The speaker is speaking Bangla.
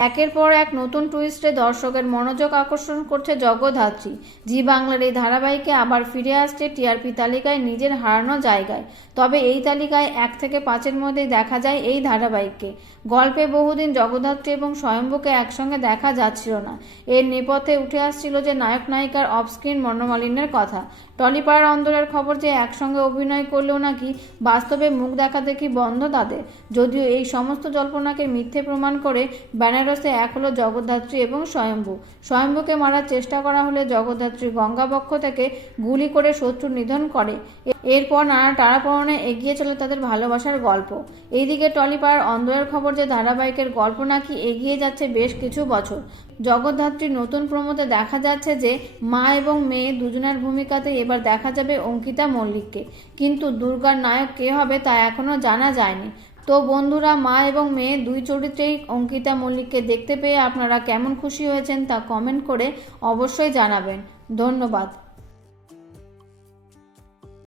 একের পর এক নতুন টুইস্টে দর্শকের মনোযোগ আকর্ষণ করছে জগদ্ধাত্রী। জি বাংলার এই ধারাবাহিকে আবার ফিরে আসছে টিআরপি তালিকায় নিজের হারানো জায়গায়। তবে এই তালিকায় এক থেকে পাঁচের মধ্যে দেখা যায় এই ধারাবাহিককে। গল্পে বহুদিন জগদ্ধাত্রী এবং স্বয়ম্ভুকে একসঙ্গে দেখা যাচ্ছিল না। এর নেপথ্যে উঠে আসছিল যে নায়ক নায়িকার অফস্ক্রিন মনোমালিন্যের কথা। টলিপাড়ার অন্দরের খবর যে একসঙ্গে অভিনয় করলেও নাকি বাস্তবে মুখ দেখা দেখি বন্ধ তাদের? যদিও এই সমস্ত জল্পনাকে মিথ্যে প্রমাণ করে বেনারসে এক হলো জগদ্ধাত্রী এবং স্বয়ম্ভু। স্বয়ম্ভুকে মারার চেষ্টা করা হলে জগদ্ধাত্রী গঙ্গাবক্ষ থেকে গুলি করে শত্রু নিধন করে। এরপর নানা টানাপড়নে এগিয়ে চলে তাদের ভালোবাসার গল্প। এইদিকে টলিপাড়ার অন্দরের খবর যে ধারাবাহিকের গল্প নাকি এগিয়ে যাচ্ছে বেশ কিছু বছর। জগদ্ধাত্রীর নতুন প্রমোতে দেখা যাচ্ছে যে মা এবং মেয়ে দুজনের ভূমিকাতে এবার দেখা যাবে অঙ্কিতা মল্লিককে। কিন্তু দুর্গার নায়ক কে হবে তা এখনও জানা যায়নি। তো বন্ধুরা, মা এবং মেয়ে দুই চরিত্রেই অঙ্কিতা মল্লিককে দেখতে পেয়ে আপনারা কেমন খুশি হয়েছেন তা কমেন্ট করে অবশ্যই জানাবেন। ধন্যবাদ।